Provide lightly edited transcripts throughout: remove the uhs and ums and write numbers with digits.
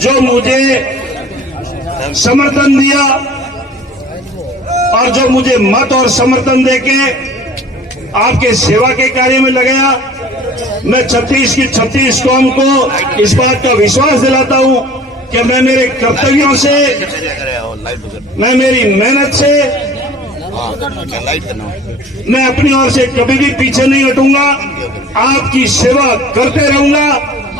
जो मुझे समर्थन दिया और जो मुझे मत और समर्थन देके आपके सेवा के कार्य में लगाया, मैं 36 की 36 कौम को इस बात का विश्वास दिलाता हूं कि मैं मेरे कर्तव्यों से, मैं मेरी मेहनत से, मैं अपनी ओर से कभी भी पीछे नहीं हटूंगा। आपकी सेवा करते रहूंगा।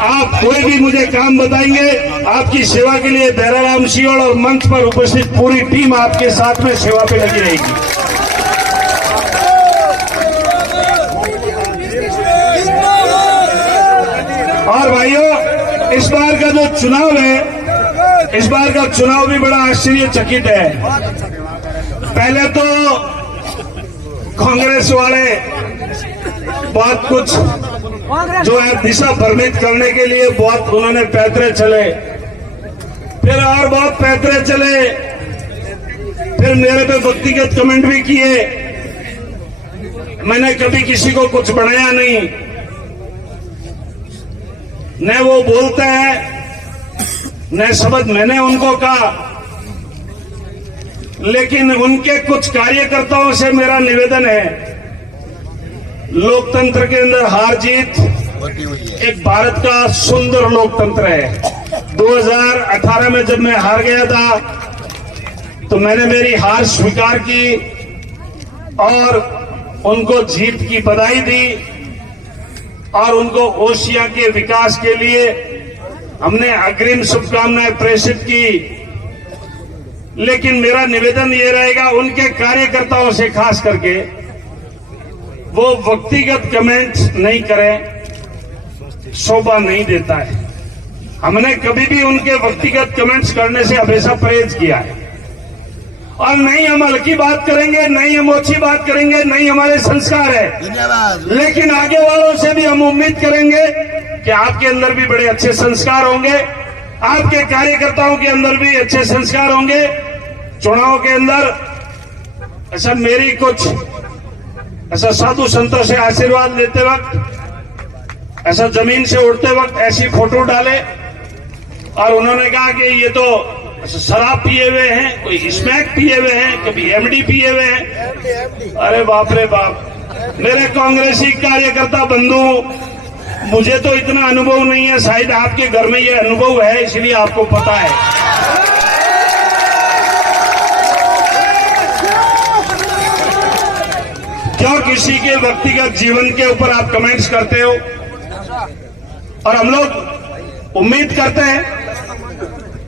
आप कोई भी मुझे काम बताएंगे, आपकी सेवा के लिए दयाराम सियोड़ और मंच पर उपस्थित पूरी टीम आपके साथ में सेवा पे लगी रहेगी। और भाइयों, इस बार का जो चुनाव है, इस बार का चुनाव भी बड़ा आश्चर्यचकित है। पहले तो कांग्रेस वाले बहुत कुछ जो है दिशा भ्रमित करने के लिए बहुत उन्होंने पैतरे चले, फिर और बहुत पैतरे चले, फिर मेरे पे व्यक्तिगत कमेंट भी किए। मैंने कभी किसी को कुछ बनाया नहीं, न वो बोलते हैं न शब्द मैंने उनको कहा, लेकिन उनके कुछ कार्यकर्ताओं से मेरा निवेदन है, लोकतंत्र के अंदर हार जीत एक भारत का सुंदर लोकतंत्र है। 2018 में जब मैं हार गया था तो मैंने मेरी हार स्वीकार की और उनको जीत की बधाई दी और उनको ओशिया के विकास के लिए हमने अग्रिम शुभकामनाएं प्रेषित की। लेकिन मेरा निवेदन ये रहेगा उनके कार्यकर्ताओं से, खास करके वो व्यक्तिगत कमेंट नहीं करें, शोभा नहीं देता है। हमने कभी भी उनके व्यक्तिगत कमेंट्स करने से हमेशा परहेज किया है और नहीं हम हल्की बात करेंगे, नहीं हम ओछी बात करेंगे, नहीं हमारे संस्कार है। लेकिन आगे वालों से भी हम उम्मीद करेंगे कि आपके अंदर भी बड़े अच्छे संस्कार होंगे, आपके कार्यकर्ताओं के अंदर भी अच्छे संस्कार होंगे। चुनाव के अंदर ऐसा मेरी कुछ ऐसा साधु संतों से आशीर्वाद लेते वक्त, ऐसा जमीन से उड़ते वक्त ऐसी फोटो डाले और उन्होंने कहा कि ये तो शराब पिए हुए हैं, कोई स्मैक पिए हुए हैं, कभी एमडी पिए हुए हैं। अरे बाप रे बाप, मेरे कांग्रेसी कार्यकर्ता बंधु, मुझे तो इतना अनुभव नहीं है, शायद आपके घर में ये अनुभव है इसलिए आपको पता है। क्यों किसी के व्यक्तिगत जीवन के ऊपर आप कमेंट्स करते हो? और हम लोग उम्मीद करते हैं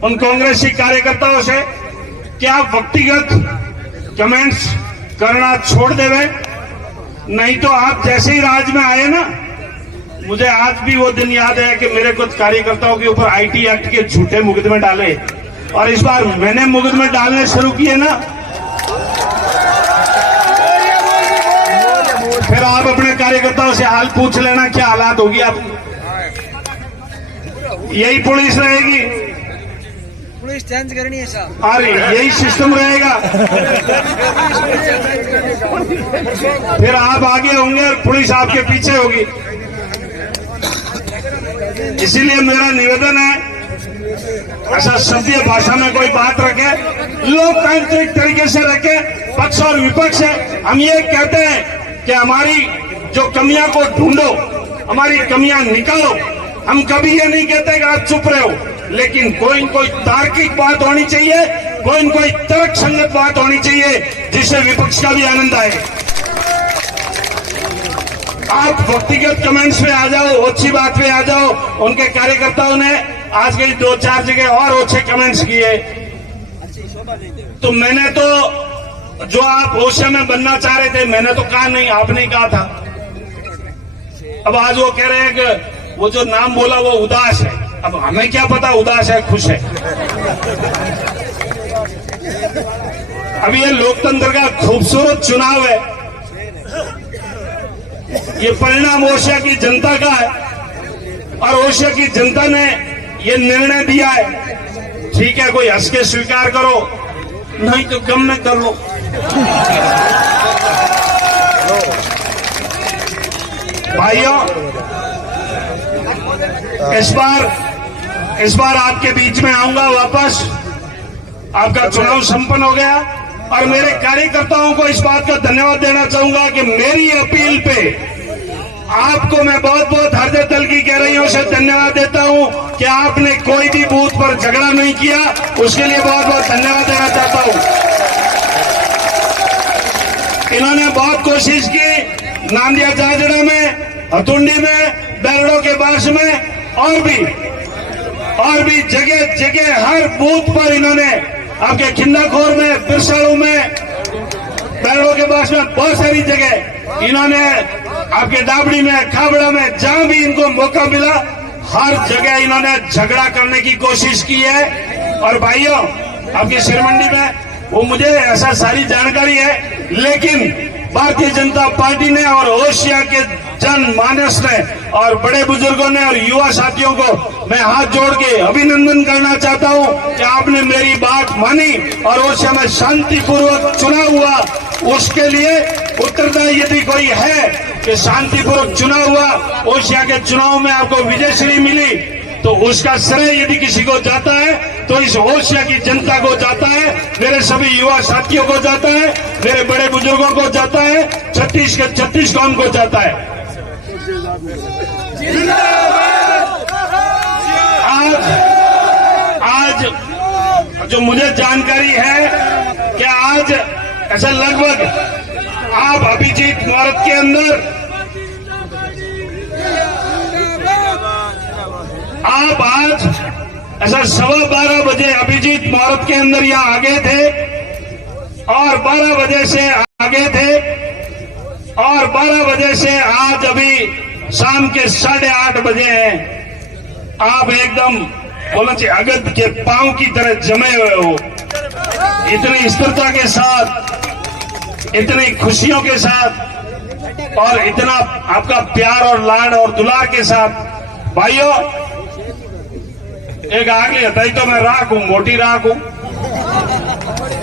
उन कांग्रेसी कार्यकर्ताओं से कि आप व्यक्तिगत कमेंट्स करना छोड़ देवे, नहीं तो आप जैसे ही राज में आए ना, मुझे आज भी वो दिन याद है कि मेरे कुछ कार्यकर्ताओं के ऊपर आईटी एक्ट के झूठे मुकदमे डाले और इस बार मैंने मुकदमे डालने शुरू किए ना, फिर आप अपने कार्यकर्ताओं से हाल पूछ लेना क्या हालात होगी। आप यही पुलिस रहेगी, पुलिस चेंज करनी है साहब, अरे यही सिस्टम रहेगा। फिर आप आगे होंगे और पुलिस आपके पीछे होगी। इसीलिए मेरा निवेदन है, ऐसा सभ्य भाषा में कोई बात रखे, लोकतांत्रिक तरीके से रखे। पक्ष और विपक्ष है, हम ये कहते हैं कि हमारी जो कमियां को ढूंढो, हमारी कमियां निकालो। हम कभी ये नहीं कहते कि आप चुप रहो, लेकिन कोई न कोई तार्किक बात होनी चाहिए, कोई न कोई तर्क संगत बात होनी चाहिए जिससे विपक्ष का भी आनंद आए। आप व्यक्तिगत कमेंट्स पे आ जाओ, अच्छी बात पे आ जाओ। उनके कार्यकर्ताओं ने आज कई 2-4 जगह और अच्छे कमेंट्स किए, तो मैंने तो जो आप ओशा में बनना चाह रहे थे, मैंने तो कहा नहीं, आपने कहा था। अब आज वो कह रहे हैं कि वो जो नाम बोला वो उदास है। अब हमें क्या पता उदास है खुश है। अब ये लोकतंत्र का खूबसूरत चुनाव है, ये परिणाम ओशा की जनता का है और ओशा की जनता ने ये निर्णय दिया है। ठीक है, कोई हंस के स्वीकार करो, नहीं तो गम में कर लो। भाइयों, इस बार आपके बीच में आऊंगा वापस। आपका चुनाव संपन्न हो गया और मेरे कार्यकर्ताओं को इस बात का धन्यवाद देना चाहूंगा कि मेरी अपील पे आपको मैं बहुत बहुत हृदय तल की गहराइयों से धन्यवाद देता हूं कि आपने कोई भी बूथ पर झगड़ा नहीं किया। उसके लिए बहुत बहुत धन्यवाद देना चाहता हूं। इन्होंने बहुत कोशिश की नांदिया जाजड़ा में, हथुंडी में, बैरड़ों के बास में और भी जगह जगह हर बूथ पर इन्होंने, आपके खिंडाखोर में, बिरसाड़ू में, बैरड़ों के पास में बहुत सारी जगह इन्होंने, आपके डाबड़ी में, खाबड़ा में, जहां भी इनको मौका मिला हर जगह इन्होंने झगड़ा करने की कोशिश की है। और भाइयों, आपकी शिरमंडी में वो मुझे ऐसा सारी जानकारी है, लेकिन भारतीय जनता पार्टी ने और होशिया के जनमानस ने और बड़े बुजुर्गों ने और युवा साथियों को मैं हाथ जोड़ के अभिनंदन करना चाहता हूं कि आपने मेरी बात मानी और ओसिया में शांतिपूर्वक चुनाव हुआ। उसके लिए उत्तरदायी यदि कोई है कि शांतिपूर्वक चुनाव हुआ, ओसिया के चुनाव में आपको विजयश्री मिली, तो उसका श्रेय यदि किसी को जाता है तो इस ओसिया की जनता को जाता है, मेरे सभी युवा साथियों को जाता है, मेरे बड़े बुजुर्गों को जाता है, 36 के 36 कौम को जाता है। आज जो मुझे जानकारी है कि आज ऐसा लगभग आप अभिजीत मुहूर्त के अंदर आप आज ऐसा 12:15 बजे अभिजीत मुहूर्त के अंदर यहाँ आगे थे और 12 बजे से आगे थे और 12 बजे से आज अभी शाम के 8:30 बजे हैं। आप एकदम बोलना चाहिए अगद के पांव की तरह जमे हुए हो, इतनी स्थिरता के साथ, इतनी खुशियों के साथ और इतना आपका प्यार और लाड और दुलार के साथ। भाइयों, एक आगे हताई तो मैं राख हूं, मोटी राख हूं,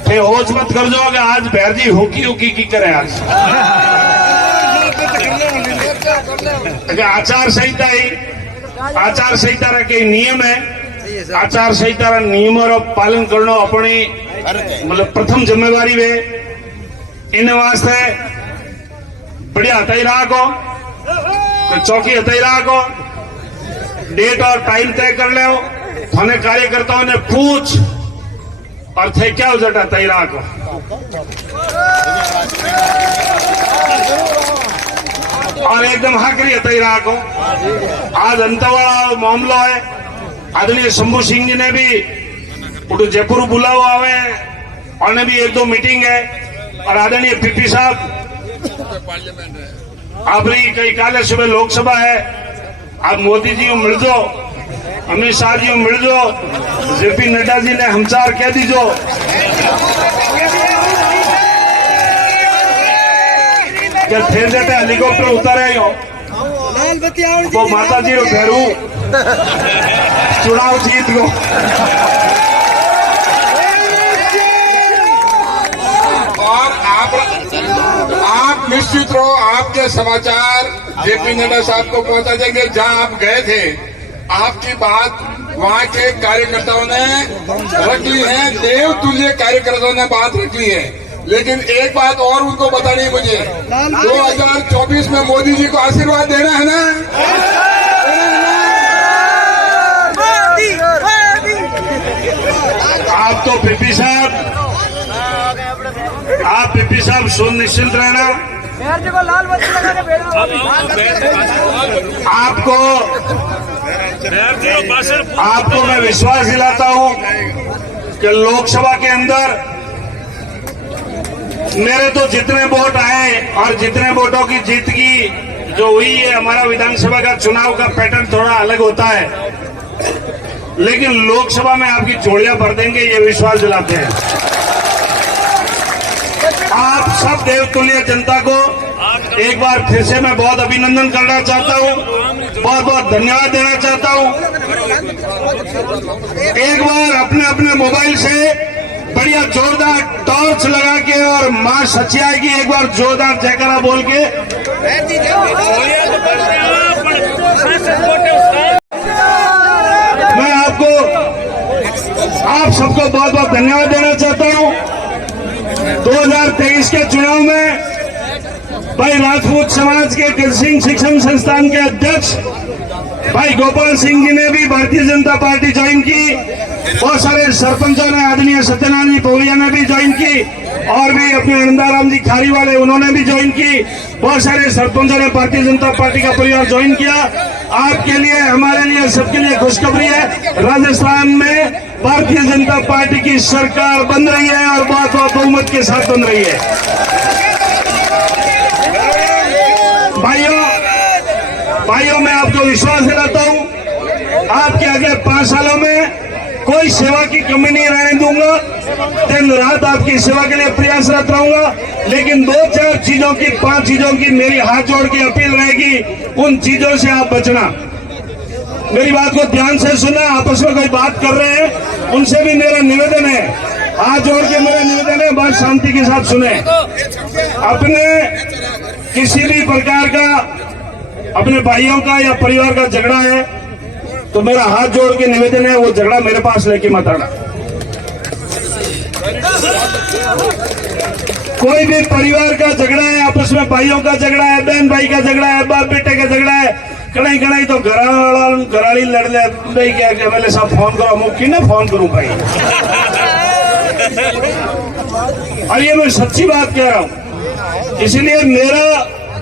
फिर होश मत कर जाओगे आज भैरजी हुकी हुकी की करे। आज आचार संहिता ही, आचार संहिता रा कई नियम है, आचार संहिता रा नियमों रो पालन करना अपनी मतलब प्रथम जिम्मेवारी वे। इन वास्ते बढ़िया हताई राखो, चौकी हताई राखो, डेट और टाइम तय कर ले। थाने कार्यकर्ताओं ने पूछ और थे क्या उजटा हताई राखो। और एकदम हाकरी हताई राखो। आज अंतवाड़ा मामलो है, आदरणीय शंभू सिंह जी ने भी उठो जयपुर बुलावा आवे और भी 1-2 मीटिंग है। और आदरणीय पीपी साहब आपरी कई काले सुबह लोकसभा है, आप मोदी जी को मिल दो, अमित शाह जी को मिल दो, जेपी नड्डा जी ने हमसार कह दीजो। क्या थे देते हेलीकॉप्टर उतारे हो वो माता जी को भैरू चुनाव जीत गो। और आप निश्चित रहो, आपके समाचार जेपी नड्डा साहब को पहुंचा देंगे। जहां आप गए थे, आपकी बात वहां के कार्यकर्ताओं ने रख ली है, देव तुल्य कार्यकर्ताओं ने बात रख ली है। लेकिन एक बात और उनको बतानी है मुझे, 2024 में मोदी जी को आशीर्वाद देना है ना? आप तो पीपी साहब, आप पीपी साहब सुनिश्चित रहना। आपको मैं विश्वास दिलाता हूं कि लोकसभा के अंदर मेरे तो जितने वोट आए और जितने वोटों की जीत की जो हुई है, हमारा विधानसभा का चुनाव का पैटर्न थोड़ा अलग होता है, लेकिन लोकसभा में आपकी जोड़ियां भर देंगे, ये विश्वास दिलाते हैं। आप सब देवतुल्य जनता को एक बार फिर से मैं बहुत अभिनंदन करना चाहता हूं, बहुत बहुत धन्यवाद देना चाहता हूं। एक बार अपने अपने मोबाइल से बढ़िया जोरदार टॉर्च लगा के और मां सचिया की एक बार जोरदार जयकारा बोल के मैं आपको सबको बहुत बहुत धन्यवाद देना चाहता हूं। 2023 के चुनाव में भाई राजपूत समाज के कृषि शिक्षण संस्थान के अध्यक्ष भाई गोपाल सिंह जी ने भी भारतीय जनता पार्टी ज्वाइन की। बहुत सारे सरपंचों ने, आदरणीय सत्यनारायण जी पौड़िया ने भी ज्वाइन की, और भी अपने नंदाराम जी खारी वाले उन्होंने भी ज्वाइन की। बहुत सारे सरपंचों ने भारतीय जनता पार्टी का परिवार ज्वाइन किया। आपके लिए, हमारे लिए, सबके लिए खुशखबरी है, राजस्थान में भारतीय जनता पार्टी की सरकार बन रही है और बहुत बहुत बहुमत के साथ बन रही है। भाइयों मैं आपको विश्वास दिलाता हूं, आपके अगले 5 सालों में कोई सेवा की कमी नहीं रहने दूंगा। दिन रात आपकी सेवा के लिए प्रयासरत रहूंगा। लेकिन 2-4 चीजों की, 5 चीजों की मेरी हाथ जोड़ के अपील रहेगी, उन चीजों से आप बचना। मेरी बात को ध्यान से सुनना। आपस में कोई बात कर रहे हैं, उनसे भी मेरा निवेदन है, हाथ जोड़ के मेरा निवेदन है, बात शांति के साथ सुने। अपने किसी भी प्रकार का अपने भाइयों का या परिवार का झगड़ा है तो मेरा हाथ जोड़ के निवेदन है, वो झगड़ा मेरे पास लेके मत आना। कोई भी परिवार का झगड़ा है, आपस में भाइयों का झगड़ा है, बहन भाई का झगड़ा है, बाप बेटे का झगड़ा है, कड़ाई तो घराड़ी लड़ ले भाई, क्या मेरे साथ फोन करो, मुक्की ना फोन करूं भाई। और ये मैं सच्ची बात कह रहा हूं। इसलिए मेरा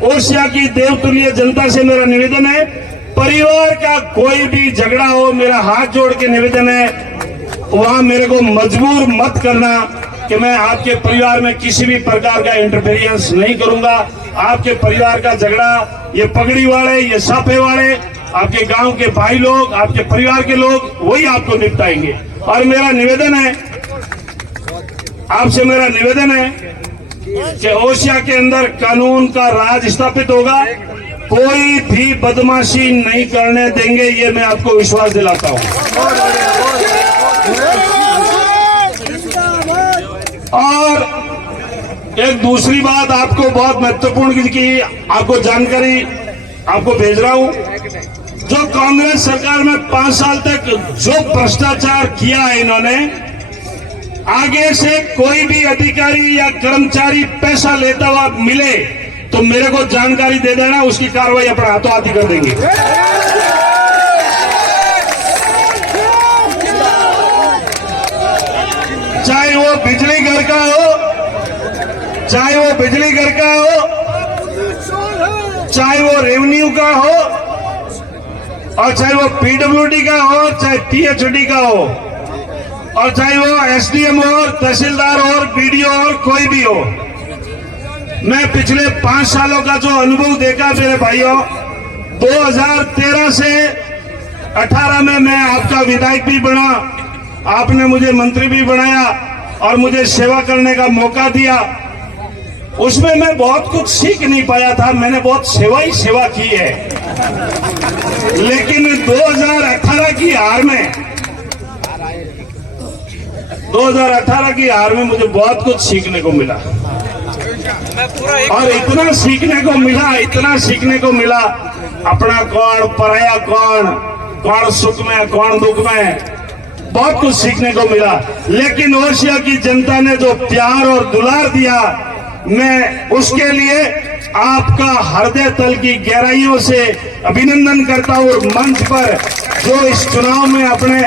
ओसिया की देवतुल्य जनता से मेरा निवेदन है, परिवार का कोई भी झगड़ा हो, मेरा हाथ जोड़ के निवेदन है, वहां मेरे को मजबूर मत करना कि मैं आपके परिवार में किसी भी प्रकार का इंटरफेरेंस नहीं करूंगा। आपके परिवार का झगड़ा, ये पगड़ी वाले, ये साफे वाले, आपके गांव के भाई लोग, आपके परिवार के लोग, वही आपको निपटाएंगे। और मेरा निवेदन है, आपसे मेरा निवेदन है कि ओसिया के अंदर कानून का राज स्थापित होगा, कोई भी बदमाशी नहीं करने देंगे, ये मैं आपको विश्वास दिलाता हूं। और एक दूसरी बात आपको बहुत महत्वपूर्ण की आपको जानकारी आपको भेज रहा हूं। जो कांग्रेस सरकार में 5 साल तक जो भ्रष्टाचार किया है इन्होंने, आगे से कोई भी अधिकारी या कर्मचारी पैसा लेता हुआ मिले तो मेरे को जानकारी दे देना, उसकी कार्रवाई अपने हाथों हाथ ही कर देंगे। चाहे वो बिजली घर का हो, चाहे वो बिजली घर का हो, चाहे वो रेवेन्यू का हो, और चाहे वो पीडब्ल्यूडी का हो, चाहे पीएचडी का हो, और चाहे वो एसडीएम हो, तहसीलदार हो, बीडीओ हो, कोई भी हो। मैं पिछले 5 सालों का जो अनुभव देखा मेरे भाइयों, 2013 से 18 में मैं आपका विधायक भी बना, आपने मुझे मंत्री भी बनाया और मुझे सेवा करने का मौका दिया। उसमें मैं बहुत कुछ सीख नहीं पाया था, मैंने बहुत सेवा ही सेवा की है। लेकिन 2018 की हार में, 2018 की हार में मुझे बहुत कुछ सीखने को मिला, और इतना सीखने को मिला, इतना सीखने को मिला, अपना कौन, पराया कौन, कौन सुख में, कौन दुख में, बहुत कुछ सीखने को मिला। लेकिन ओसिया की जनता ने जो प्यार और दुलार दिया, मैं उसके लिए आपका हृदय तल की गहराइयों से अभिनंदन करता हूं। और मंच पर जो इस चुनाव में, अपने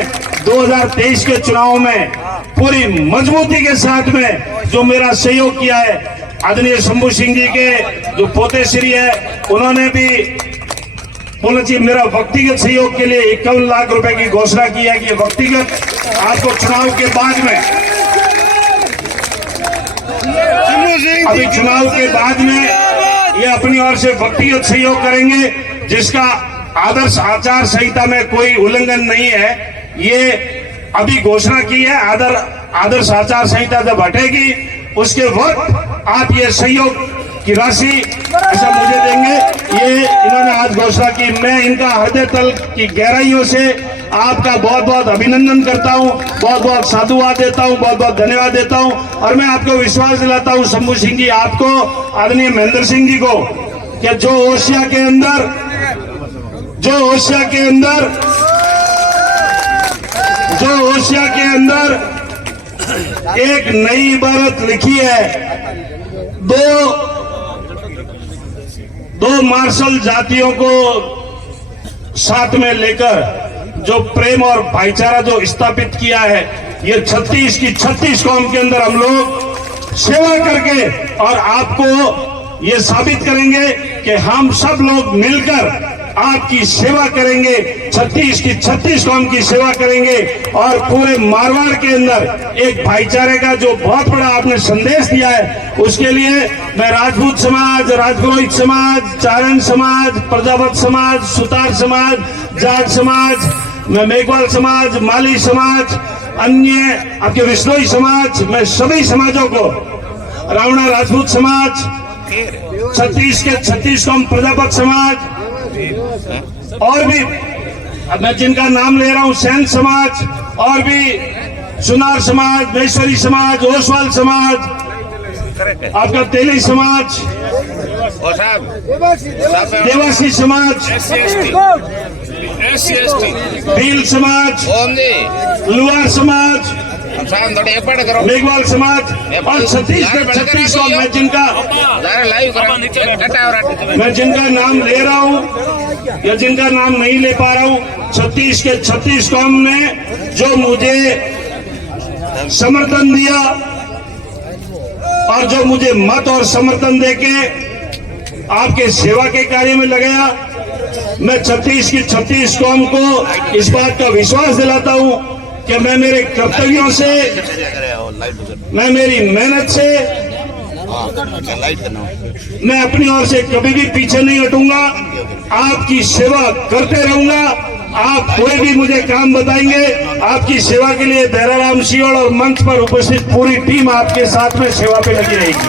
2023 के चुनाव में पूरी मजबूती के साथ में जो मेरा सहयोग किया है, आदरणीय शंभू सिंह जी के जो पोते श्री है, उन्होंने भी बोला जी मेरा व्यक्तिगत सहयोग के लिए 51 लाख रुपए की घोषणा की है कि व्यक्तिगत आपको चुनाव के बाद में, अभी चुनाव के बाद में ये अपनी ओर से व्यक्तिगत सहयोग करेंगे, जिसका आदर्श आचार संहिता में कोई उल्लंघन नहीं है। ये अभी घोषणा की है, आदर्श आचार संहिता जब हटेगी उसके वक्त आप ये सहयोग की राशि ऐसा मुझे देंगे, ये इन्होंने आज घोषणा की। मैं इनका हृदय तल की गहराइयों से आपका बहुत बहुत अभिनंदन करता हूं, बहुत बहुत साधुवाद देता हूं, बहुत बहुत धन्यवाद देता हूं। और मैं आपको विश्वास दिलाता हूं शंभू सिंह जी, आपको, आदरणीय महेंद्र सिंह जी को, कि जो ओसिया के अंदर एक नई इबारत लिखी है। दो मार्शल जातियों को साथ में लेकर जो प्रेम और भाईचारा जो स्थापित किया है, ये 36 कौम के अंदर हम लोग सेवा करके और आपको ये साबित करेंगे कि हम सब लोग मिलकर आपकी सेवा करेंगे, 36 कौम की सेवा करेंगे और पूरे मारवाड़ के अंदर एक भाईचारे का जो बहुत बड़ा आपने संदेश दिया है, उसके लिए मैं राजपूत समाज, राजपुरोहित समाज, चारण समाज, प्रजापत समाज, सुतार समाज, जाट समाज, मेघवाल समाज, माली समाज, अन्य आपके विश्नोई समाज, मैं सभी समाजों को, रावणा राजपूत समाज, 36 कौम प्रजापत समाज और भी मैं जिनका नाम ले रहा हूं, सैन समाज और भी सुनार समाज, महेश्वरी समाज, ओसवाल समाज, आपका तेली समाज, देवासी समाज, भील समाज, लुहार समाज, मेघवाल समाज और 36 कौम मैं जिनका नाम ले रहा हूं या जिनका नाम नहीं ले पा रहा हूं, 36 कौम ने जो मुझे समर्थन दिया और जो मुझे मत और समर्थन देके आपके सेवा के कार्य में लगाया, मैं 36 कौम को इस बात का विश्वास दिलाता हूं कि मैं मेरे कर्तव्यों से, मैं मेरी मेहनत से, मैं अपनी ओर से कभी भी पीछे नहीं हटूंगा, आपकी सेवा करते रहूंगा। आप कोई भी मुझे काम बताएंगे, आपकी सेवा के लिए धैर्यराम सियोड़ और मंच पर उपस्थित पूरी टीम आपके साथ में सेवा पे लगी रहेगी।